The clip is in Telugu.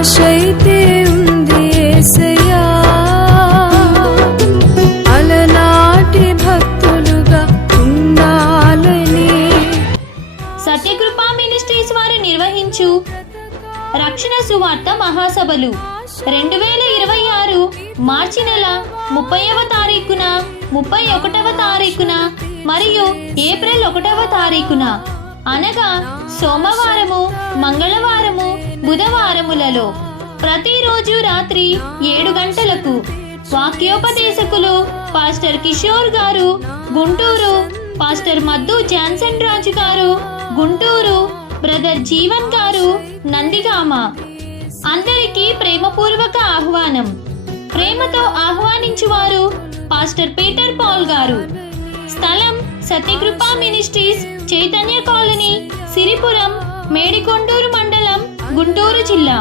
ఆశైతే ఉంది యేసయ్యా, అలనాటి భక్తులుగా ఉండాలని. సత్యకృపా మినిస్ట్రీస్ వారు నిర్వహించు రక్షణ సువార్త మహాసభలు 2026 మార్చి నెల 30వ తారీఖున, 31వ తారీఖున మరియు ఏప్రిల్ 1వ తారీఖున అనగా సోమవారము, మంగళవారము, బుధవారములలో ప్రతిరోజు రాత్రి 7 గంటలకు వాక్యోపదేశకులు పాస్టర్ కిషోర్ గారు గుంటూరు, పాస్టర్ మద్దు జాన్సన్ రాజు గారు గుంటూరు, బ్రదర్ జీవన్ గారు నందిగామ. అందరికీ ప్రేమపూర్వక ఆహ్వానం. ప్రేమతో ఆహ్వానించువారు పాస్టర్ పీటర్ పాల్ గారు. స్థలం సత్యకృపా మినిస్ట్రీస్, చైతన్య కాలనీ, సిరిపురం, మేడికొండూరు మండలం, గుంటూరు జిల్లా.